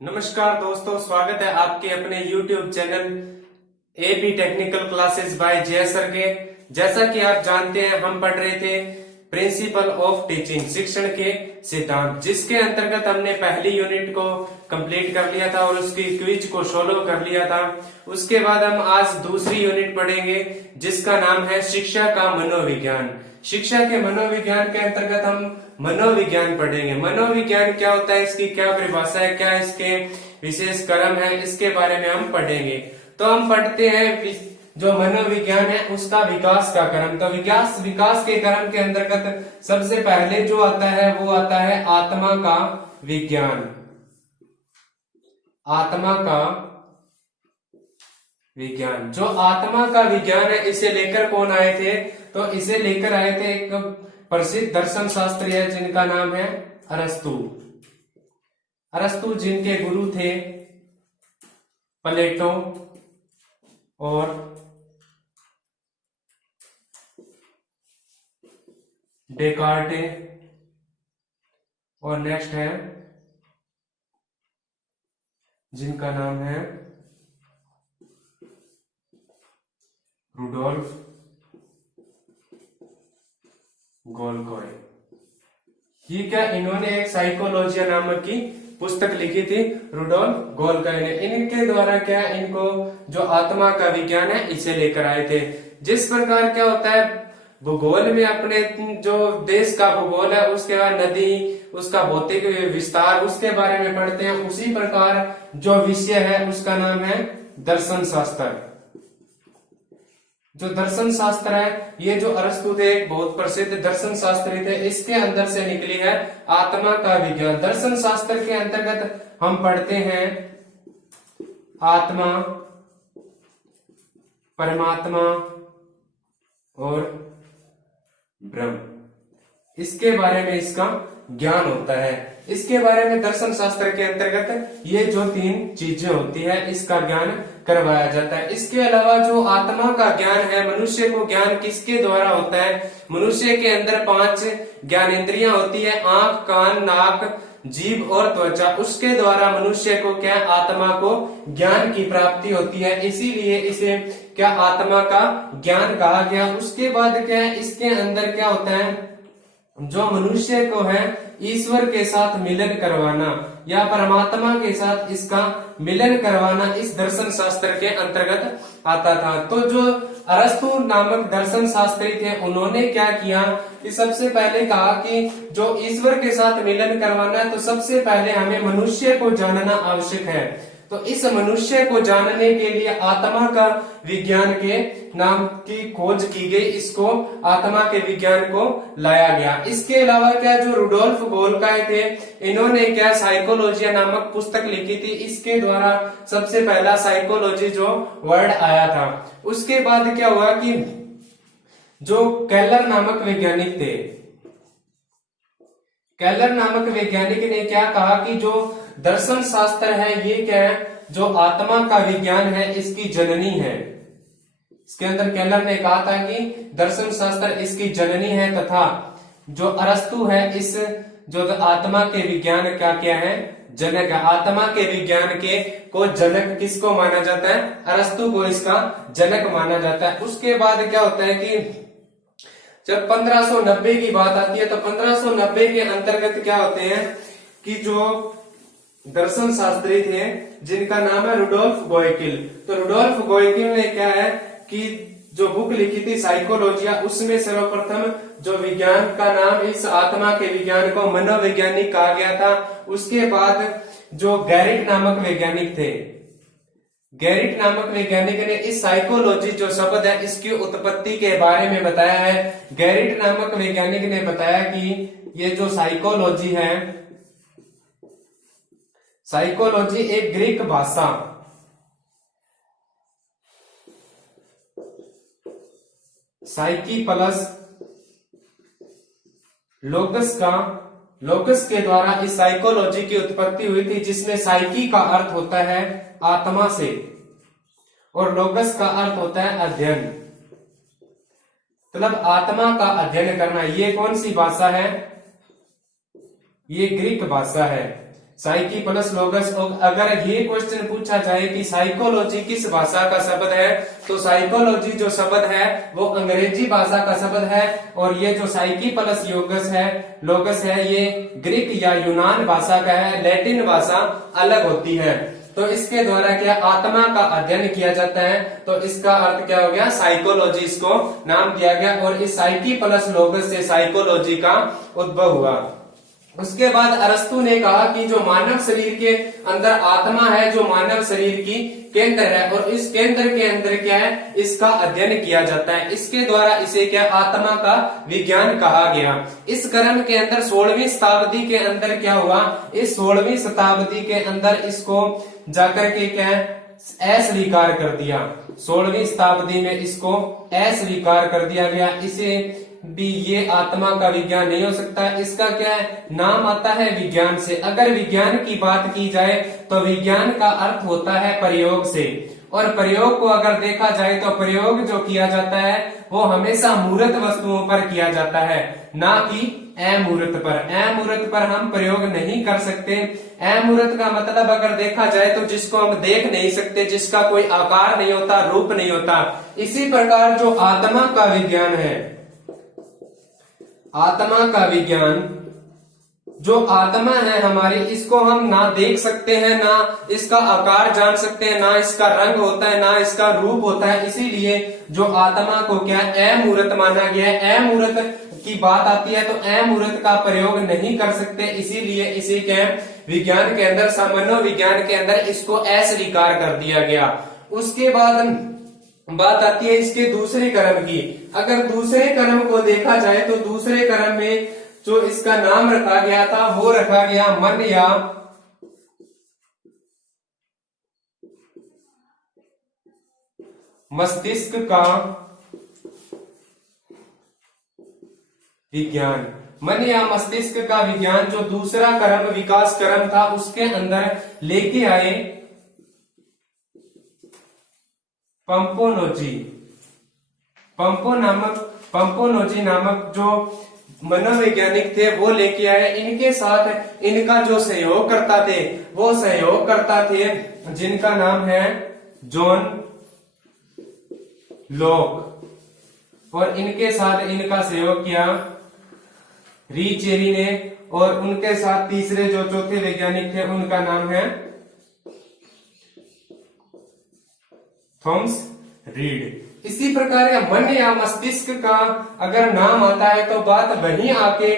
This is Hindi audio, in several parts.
नमस्कार दोस्तों, स्वागत है आपके अपने YouTube channel AP technical classes bye जय सर के। जैसा कि आप जानते हैं, हम पढ़ रहे थे प्रिंसिपल ऑफ टीचिंग, शिक्षण के सिद्धांत, जिसके अंतर्गत हमने पहली यूनिट को कंप्लीट कर लिया था और उसकी क्विज को सोल्व कर लिया था। उसके बाद हम आज दूसरी यूनिट पढ़ेंगे जिसका नाम है शिक्षा का मनोविज्ञान। शिक्षा के मनोविज्ञान के अंतर्गत हम मनोविज्ञान पढ़ेंगे। मनोविज्ञान क्या होता है, इसकी क्या परिभाषा है, क्या इसके विशेष क्रम है, इसके बारे में हम पढ़ेंगे। तो हम पढ़ते हैं जो मनोविज्ञान है उसका विकास का क्रम। तो विकास के क्रम के अंतर्गत सबसे पहले जो आता है वो आता है आत्मा का विज्ञान। आत्मा का विज्ञान, जो आत्मा का विज्ञान है, इसे लेकर कौन आए थे? तो इसे लेकर आए थे एक प्रसिद्ध दर्शन शास्त्री है जिनका नाम है अरस्तु। अरस्तु जिनके गुरु थे प्लेटो और डेकार्टे, और नेक्स्ट है जिनका नाम है रुडोल्फ गोल्कोय। ये क्या, इन्होंने एक साइकोलॉजिया नामक की पुस्तक लिखी थी रुडोल्फ गोल्कोय ने। इनके द्वारा क्या, इनको जो आत्मा का विज्ञान है इसे लेकर आए थे। जिस प्रकार क्या होता है भूगोल में, अपने जो देश का भूगोल है उसके बाद नदी, उसका भौतिक विस्तार, उसके बारे में पढ़ते हैं, उसी प्रकार जो विषय है उसका नाम है दर्शन शास्त्र। जो दर्शन शास्त्र है, ये जो अरस्तु थे एक बहुत प्रसिद्ध दर्शन शास्त्री थे, इसके अंदर से निकली है आत्मा का विज्ञान। दर्शन शास्त्र के अंतर्गत हम पढ़ते हैं आत्मा, परमात्मा और ब्रह्म, इसके बारे में इसका ज्ञान होता है। इसके बारे में दर्शन शास्त्र के अंतर्गत ये जो तीन चीजें होती है इसका ज्ञान करवाया जाता है। इसके अलावा जो आत्मा का ज्ञान है, मनुष्य को ज्ञान किसके द्वारा होता है? मनुष्य के अंदर 5 ज्ञानेंद्रियां होती है, आंख, कान, नाक, जीभ और त्वचा। उसके द्वारा मनुष्य को क्या, आत्मा को ज्ञान की प्राप्ति होती है, इसीलिए इसे क्या आत्मा का ज्ञान कहा गया। उसके बाद क्या है, इसके अंदर क्या होता है, जो मनुष्य को है ईश्वर के साथ मिलन करवाना या परमात्मा के साथ इसका मिलन करवाना, इस दर्शन शास्त्र के अंतर्गत आता था। तो जो अरस्तु नामक दर्शन शास्त्री थे, उन्होंने क्या किया कि सबसे पहले कहा कि जो ईश्वर के साथ मिलन करवाना है तो सबसे पहले हमें मनुष्य को जानना आवश्यक है। तो इस मनुष्य को जानने के लिए आत्मा का विज्ञान के नाम की खोज की गई, इसको आत्मा के विज्ञान को लाया गया। इसके अलावा क्या, जो रुडोल्फ गोल्कोय थे, इन्होंने क्या साइकोलॉजिया नामक पुस्तक लिखी थी। इसके द्वारा सबसे पहला साइकोलॉजी जो वर्ड आया था। उसके बाद क्या हुआ कि जो केलर नामक वैज्ञानिक थे, केलर नामक वैज्ञानिक ने क्या कहा कि जो दर्शन शास्त्र है ये क्या है, जो आत्मा का विज्ञान है इसकी जननी है। इसके अंदर केलर ने कहा था कि दर्शन शास्त्र इसकी जननी है, तथा जो अरस्तु है इस जो आत्मा के विज्ञान का क्या है, जनक है। आत्मा के विज्ञान के को जनक किसको माना जाता है? अरस्तु को इसका जनक माना जाता है। उसके बाद क्या होता है कि जब 1590 की बात आती है तो 1590 के अंतर्गत क्या होते हैं कि जो दर्शन शास्त्री थे जिनका नाम है रुडोल्फ गोएकिल, तो रुडोल्फ गोएकिल ने क्या है कि जो बुक लिखी थी साइकोलॉजिया, उसमें सर्वप्रथम जो विज्ञान का नाम, इस आत्मा के विज्ञान को मनोवैज्ञानिक कहा गया था। उसके बाद जो गैरिट नामक वैज्ञानिक थे, गैरिट नामक वैज्ञानिक ने इस साइकोलॉजी जो शब्द है इसकी उत्पत्ति के बारे में बताया है। गैरिट नामक वैज्ञानिक ने बताया कि ये जो साइकोलॉजी है, साइकोलॉजी एक ग्रीक भाषा, साइकी प्लस लोगस के द्वारा इस साइकोलॉजी की उत्पत्ति हुई थी, जिसमें साइकी का अर्थ होता है आत्मा से और लोगस का अर्थ होता है अध्ययन, मतलब आत्मा का अध्ययन करना। ये कौन सी भाषा है? ये ग्रीक भाषा है। Psyche plus लोगस। और अगर ये क्वेश्चन पूछा जाए कि साइकोलॉजी किस भाषा का शब्द है, तो साइकोलॉजी जो शब्द है वो अंग्रेजी भाषा का शब्द है, और ये जो साइकी प्लस लोगस है ये ग्रीक या यूनान भाषा का है, लैटिन भाषा अलग होती है। तो इसके द्वारा क्या आत्मा का अध्ययन किया जाता है, तो इसका अर्थ क्या हो गया, साइकोलॉजी इसको नाम दिया गया, और इस साइकी प्लस लोगस से साइकोलॉजी का उद्भव हुआ। उसके बाद अरस्तु ने कहा कि जो मानव शरीर के अंदर आत्मा है, जो मानव शरीर की केंद्र है, और इस केंद्र के अंदर क्या है, इसका अध्ययन किया जाता है। इसके द्वारा इसे क्या आत्मा का विज्ञान कहा गया। इस क्रम के अंदर 16वीं शताब्दी के अंदर क्या हुआ, इस 16वीं शताब्दी के अंदर इसको जाकर के क्या अस्वीकार कर दिया। 16वीं शताब्दी में इसको अस्वीकार कर दिया गया। इसे भी ये आत्मा का विज्ञान नहीं हो सकता। इसका क्या है, नाम आता है विज्ञान से। अगर विज्ञान की बात की जाए तो विज्ञान का अर्थ होता है प्रयोग से, और प्रयोग को अगर देखा जाए तो प्रयोग जो किया जाता है वो हमेशा मूर्त वस्तुओं पर किया जाता है, ना कि अमूर्त पर। अमूर्त पर हम प्रयोग नहीं कर सकते। अमूर्त का मतलब अगर देखा जाए तो जिसको हम देख नहीं सकते, जिसका कोई आकार नहीं होता, रूप नहीं होता। इसी प्रकार जो आत्मा का विज्ञान है, आत्मा का विज्ञान, जो आत्मा है हमारी, इसको हम ना देख सकते हैं, ना इसका आकार जान सकते हैं, ना इसका रंग होता है, ना इसका रूप होता है। इसीलिए जो आत्मा को क्या अमूर्त माना गया है। अमूर्त की बात आती है तो अमूर्त का प्रयोग नहीं कर सकते, इसीलिए इसी के विज्ञान के अंदर, मनोविज्ञान के अंदर इसको अस्वीकार कर दिया गया। उसके बाद बात आती है इसके दूसरे क्रम की। अगर दूसरे क्रम को देखा जाए तो दूसरे क्रम में जो इसका नाम रखा गया था वो रखा गया मन या मस्तिष्क का विज्ञान। मन या मस्तिष्क का विज्ञान जो दूसरा क्रम, विकास क्रम था, उसके अंदर लेके आए पंपोनोजी नामक जो मनोवैज्ञानिक थे वो लेके आए। इनके साथ इनका जो सहयोग करता थे वो सहयोग करता थे जिनका नाम है जॉन लॉक, और इनके साथ इनका सहयोग किया रीचेरी ने, और उनके साथ तीसरे जो चौथे वैज्ञानिक थे उनका नाम है थॉमस रीड। इसी प्रकार मन या मस्तिष्क का अगर नाम आता है तो बात वहीं आके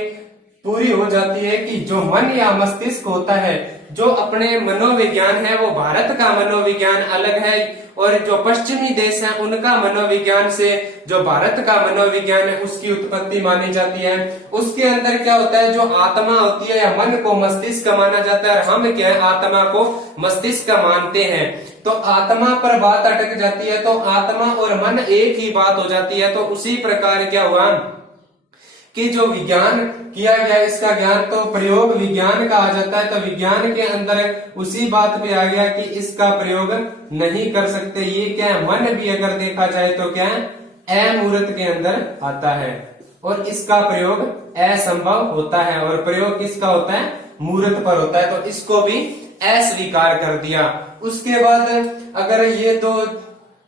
पूरी हो जाती है कि जो मन या मस्तिष्क होता है, जो अपने मनोविज्ञान है वो भारत का मनोविज्ञान अलग है, और जो पश्चिमी देश है उनका मनोविज्ञान से जो भारत का मनोविज्ञान है उसकी उत्पत्ति मानी जाती है। उसके अंदर क्या होता है, जो आत्मा होती है या मन को मस्तिष्क माना जाता है, और हम क्या है आत्मा को मस्तिष्क मानते हैं। तो आत्मा पर बात अटक जाती है, तो आत्मा और मन एक ही बात हो जाती है। तो उसी प्रकार क्या हुआ कि जो विज्ञान किया गया, इसका ज्ञान तो प्रयोग विज्ञान कहा जाता है। तो विज्ञान के अंदर उसी बात पे आ गया कि इसका प्रयोग नहीं कर सकते। ये क्या है, मन भी अगर देखा जाए तो क्या है अमूर्त के अंदर आता है, और इसका प्रयोग असंभव होता है, और प्रयोग किसका होता है, मूर्त पर होता है। तो इसको भी अस्वीकार कर दिया। उसके बाद अगर ये तो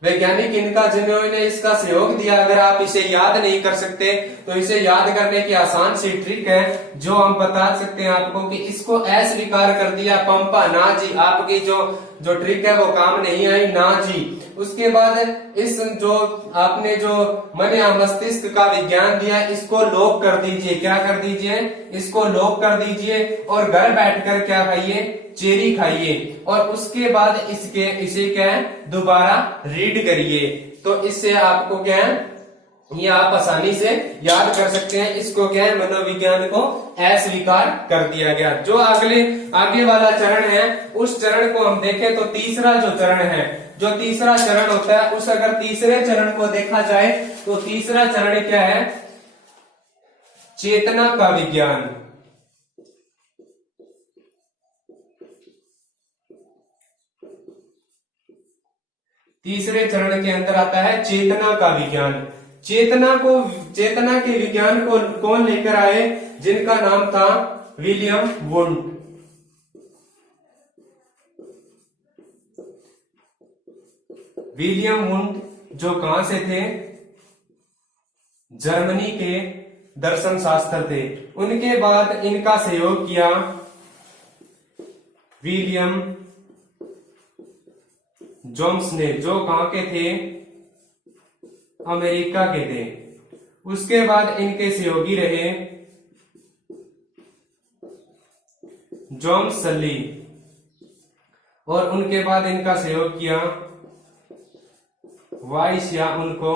वैज्ञानिक इनका जिन्होंने इसका सहयोग दिया, अगर आप इसे याद नहीं कर सकते तो इसे याद करने की आसान सी ट्रिक है जो हम बता सकते हैं आपको कि इसको अस्वीकार कर दिया पंपा, ना जी, आपकी जो ट्रिक है वो काम नहीं आई, ना जी। उसके बाद इस जो आपने जो मन या मस्तिष्क का विज्ञान दिया इसको लॉक कर दीजिए। क्या कर दीजिए, इसको लॉक कर दीजिए, और घर बैठकर क्या खाइए, चेरी खाइए, और उसके बाद इसे क्या है दोबारा रीड करिए। तो इससे आपको क्या है, ये आप आसानी से याद कर सकते हैं। इसको क्या है, मनोविज्ञान को अस्वीकार कर दिया गया। जो आगे वाला चरण है उस चरण को हम देखें तो तीसरा जो चरण है, जो तीसरा चरण होता है, उस अगर तीसरे चरण को देखा जाए तो तीसरा चरण क्या है, चेतना का विज्ञान। तीसरे चरण के अंदर आता है चेतना का विज्ञान। चेतना के विज्ञान को कौन लेकर आए, जिनका नाम था विलियम वुंड। विलियम वुंट जो कहां से थे, जर्मनी के दर्शन शास्त्र थे। उनके बाद इनका सहयोग किया विलियम जेम्स ने, जो कहां के थे, अमेरिका के थे। उसके बाद इनके सहयोगी रहे जेम्स सली, और उनके बाद इनका सहयोग किया वाइस, या उनको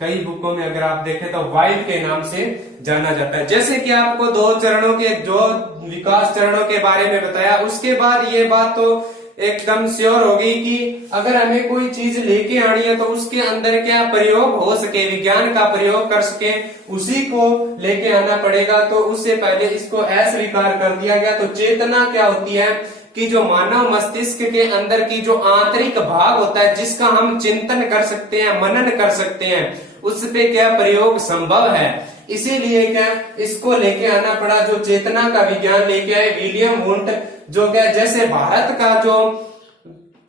कई बुकों में अगर आप देखें तो वाइफ के नाम से जाना जाता है। जैसे कि आपको 2 चरणों के, जो विकास चरणों के बारे में बताया, उसके बाद ये बात तो एकदम श्योर हो गई कि अगर हमें कोई चीज लेके आनी है तो उसके अंदर क्या प्रयोग हो सके, विज्ञान का प्रयोग कर सके, उसी को लेके आना पड़ेगा। तो उससे पहले इसको अस्वीकार कर दिया गया। तो चेतना क्या होती है कि जो मानव मस्तिष्क के अंदर की जो आंतरिक भाग होता है, जिसका हम चिंतन कर सकते हैं, मनन कर सकते हैं, उस पे क्या प्रयोग संभव है। इसीलिए क्या इसको लेके आना पड़ा। जो चेतना का विज्ञान लेके आए विलियम वुंट, जो क्या जैसे भारत का जो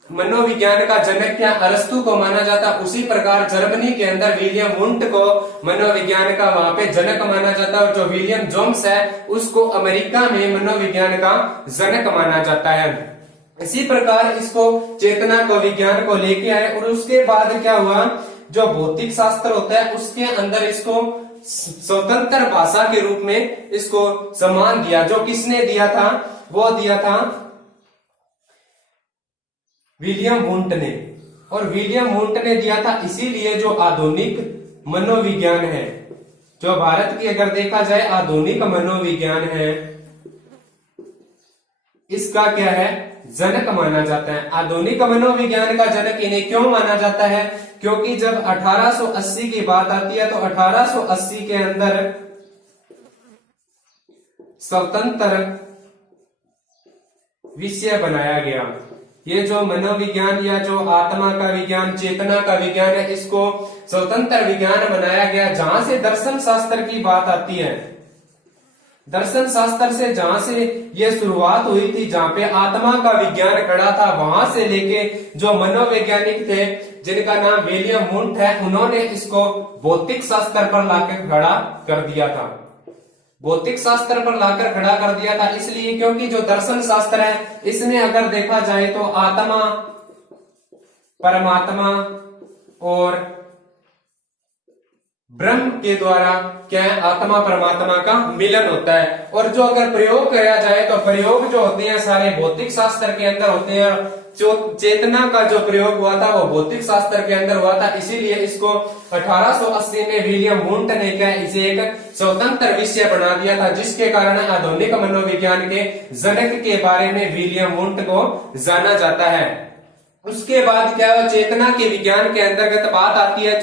मनोविज्ञान का जनक क्या अरस्तु को माना जाता, उसी प्रकार जर्मनी के अंदर विलियम वुंट को मनोविज्ञान का वहां पे जनक माना जाता है। और जो विलियम जेम्स है उसको अमेरिका में मनोविज्ञान का जनक माना जाता है। इसी प्रकार इसको चेतना को विज्ञान को लेके आए। और उसके बाद क्या हुआ, जो भौतिक शास्त्र होता है उसके अंदर इसको स्वतंत्र भाषा के रूप में इसको सम्मान दिया। जो किसने दिया था, वो दिया था विलियम वुंट ने। और विलियम वुंट ने दिया था इसीलिए जो आधुनिक मनोविज्ञान है, जो भारत की अगर देखा जाए आधुनिक मनोविज्ञान है, इसका क्या है, जनक माना जाता है। आधुनिक मनोविज्ञान का जनक इन्हें क्यों माना जाता है, क्योंकि जब 1880 की बात आती है तो 1880 के अंदर स्वतंत्र विषय बनाया गया। ये जो मनोविज्ञान या जो आत्मा का विज्ञान, चेतना का विज्ञान है, इसको स्वतंत्र विज्ञान बनाया गया। जहां से दर्शन शास्त्र की बात आती है, दर्शन शास्त्र से जहां से ये शुरुआत हुई थी, जहां पे आत्मा का विज्ञान खड़ा था, वहां से लेके जो मनोवैज्ञानिक थे जिनका नाम विलियम वुंट है, उन्होंने इसको भौतिक शास्त्र पर लाकर खड़ा कर दिया था। भौतिक शास्त्र पर लाकर खड़ा कर दिया था इसलिए क्योंकि जो दर्शन शास्त्र है इसमें अगर देखा जाए तो आत्मा, परमात्मा और ब्रह्म के द्वारा क्या है, आत्मा परमात्मा का मिलन होता है। और जो अगर प्रयोग किया जाए तो प्रयोग जो होते हैं सारे भौतिक शास्त्र के अंदर होते हैं। जो चेतना का जो प्रयोग हुआ था वो भौतिक शास्त्र के अंदर हुआ था। इसीलिए इसको 1880 में विलियम वुंट ने क्या इसे एक स्वतंत्र विषय बना दिया था, जिसके कारण आधुनिक मनोविज्ञान के जनक के बारे में विलियम वुंट को जाना जाता है। उसके बाद क्या है, चेतना के विज्ञान के अंतर्गत बात आती है।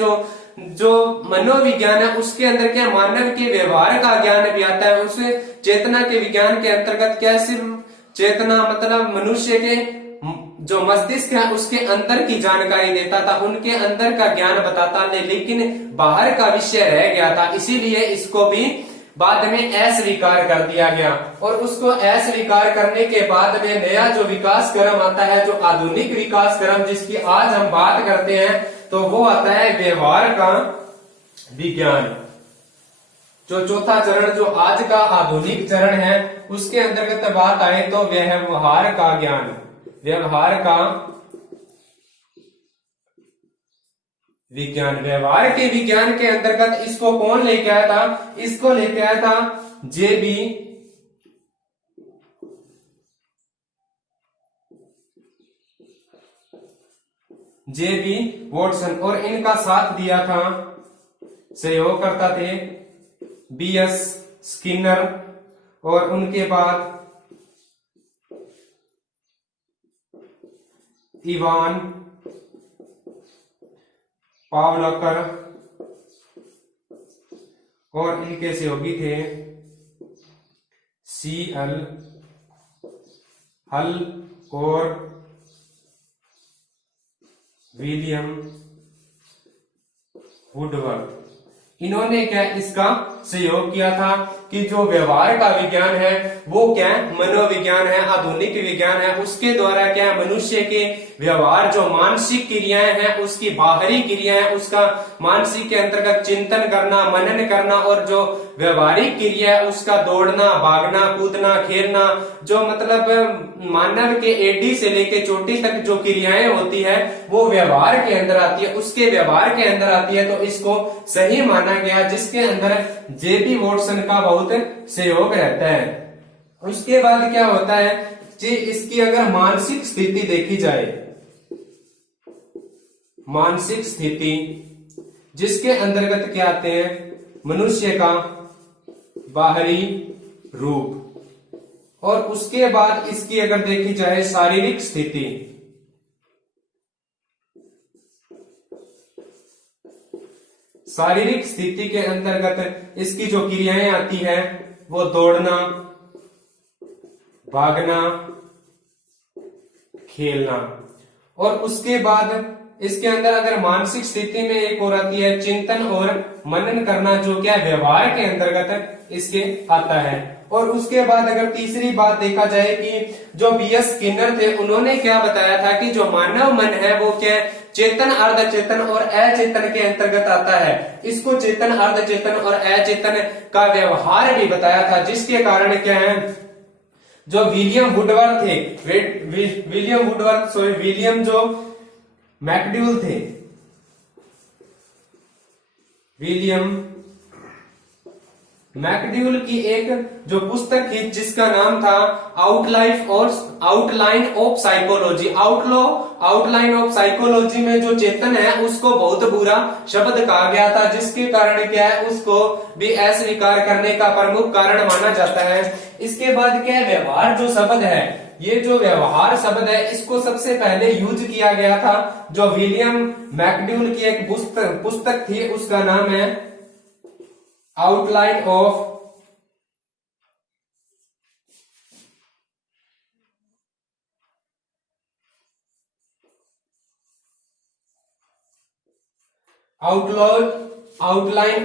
जो मनोविज्ञान है उसके अंदर क्या मानव के व्यवहार का ज्ञान भी आता है। उसे चेतना के विज्ञान के अंतर्गत क्या सिर्फ चेतना मतलब मनुष्य के जो मस्तिष्क है उसके अंदर की जानकारी देता था, उनके अंदर का ज्ञान बताता था, लेकिन बाहर का विषय रह गया था। इसीलिए इसको भी बाद में अस्वीकार कर दिया गया। और उसको अस्वीकार करने के बाद में नया जो विकास क्रम आता है, जो आधुनिक विकास क्रम जिसकी आज हम बात करते हैं, तो वो आता है व्यवहार का विज्ञान। जो चौथा चरण जो आज का आधुनिक चरण है उसके अंतर्गत बात आए तो व्यवहार का ज्ञान, व्यवहार का विज्ञान। व्यवहार के विज्ञान के अंतर्गत इसको कौन लेके आया था, इसको लेके आया था जे बी वॉटसन। और इनका साथ दिया था, सहयोग करता थे बी.एस. स्किनर। और उनके बाद इवान पावलकर और इनके सहयोगी थे C.L. हल और विलियम वुडवर्थ। इन्होंने क्या इसका सहयोग किया था। कि जो व्यवहार का विज्ञान है वो क्या है, मनोविज्ञान है, आधुनिक विज्ञान है। उसके द्वारा क्या है, मनुष्य के व्यवहार जो मानसिक क्रियाएं हैं उसकी बाहरी क्रियाएं, उसका मानसिक के अंतर्गत चिंतन करना, मनन करना, और जो व्यवहारिक क्रिया है उसका दौड़ना, भागना, कूदना, खेलना, जो मतलब मानव के एडी से लेके चोटी तक जो क्रियाएं होती है वो व्यवहार के अंदर आती है, उसके व्यवहार के अंदर आती है। तो इसको सही माना गया, जिसके अंदर जेबी वॉटसन का बहुत सहयोग रहता है। उसके बाद क्या होता है जी, इसकी अगर मानसिक स्थिति देखी जाए, मानसिक स्थिति जिसके अंतर्गत क्या आते हैं, मनुष्य का बाहरी रूप, और उसके बाद इसकी अगर देखी जाए शारीरिक स्थिति, शारीरिक स्थिति के अंतर्गत इसकी जो क्रियाएं आती है वो दौड़ना, भागना, खेलना, और उसके बाद इसके अंदर अगर मानसिक स्थिति में एक और आती है चिंतन और मनन करना, जो क्या व्यवहार के अंतर्गत इसके आता है। और उसके बाद अगर तीसरी बात देखा जाए कि जो बीएस स्किनर थे उन्होंने क्या बताया था कि जो मानव मन है वो क्या चेतन, अर्धचेतन और अचेतन के अंतर्गत आता है। इसको चेतन, अर्धचेतन और अचेतन का व्यवहार भी बताया था, जिसके कारण क्या है, जो विलियम वुडवर्थ थे, विलियम जो मैकडूगल थे, विलियम मैकडूगल की एक जो पुस्तक थी जिसका नाम था outline of psychology. Outline of psychology में जो चेतन है उसको बहुत बुरा शब्द कहा गया था, जिसके कारण क्या है, उसको भी अस्वीकार करने का प्रमुख कारण माना जाता है। इसके बाद क्या है, व्यवहार जो शब्द है, ये जो व्यवहार शब्द है इसको सबसे पहले यूज किया गया था जो विलियम मैकडूगल की एक पुस्तक थी, उसका नाम है आउटलाइन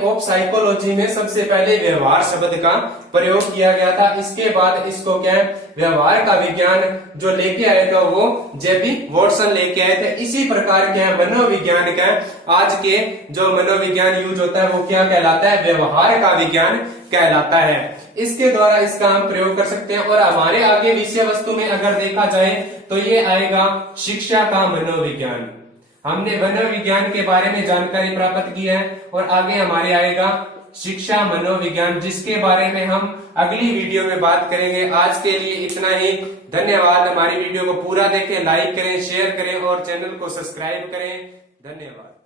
ऑफ साइकोलॉजी में सबसे पहले व्यवहार शब्द का प्रयोग किया गया था। इसके बाद इसको क्या है, व्यवहार का विज्ञान जो लेके आए थे वो जेबी वॉटसन लेके आए थे। इसी प्रकार क्या है, मनोविज्ञान का आज के जो मनोविज्ञान यूज होता है वो क्या कहलाता है, व्यवहार का विज्ञान कहलाता है। इसके द्वारा इसका हम प्रयोग कर सकते हैं। और हमारे आगे विषय वस्तु में अगर देखा जाए तो ये आएगा शिक्षा का मनोविज्ञान। हमने मनोविज्ञान के बारे में जानकारी प्राप्त की है और आगे हमारे आएगा शिक्षा मनोविज्ञान, जिसके बारे में हम अगली वीडियो में बात करेंगे। आज के लिए इतना ही, धन्यवाद। हमारी वीडियो को पूरा देखें, लाइक करें, शेयर करें और चैनल को सब्सक्राइब करें। धन्यवाद।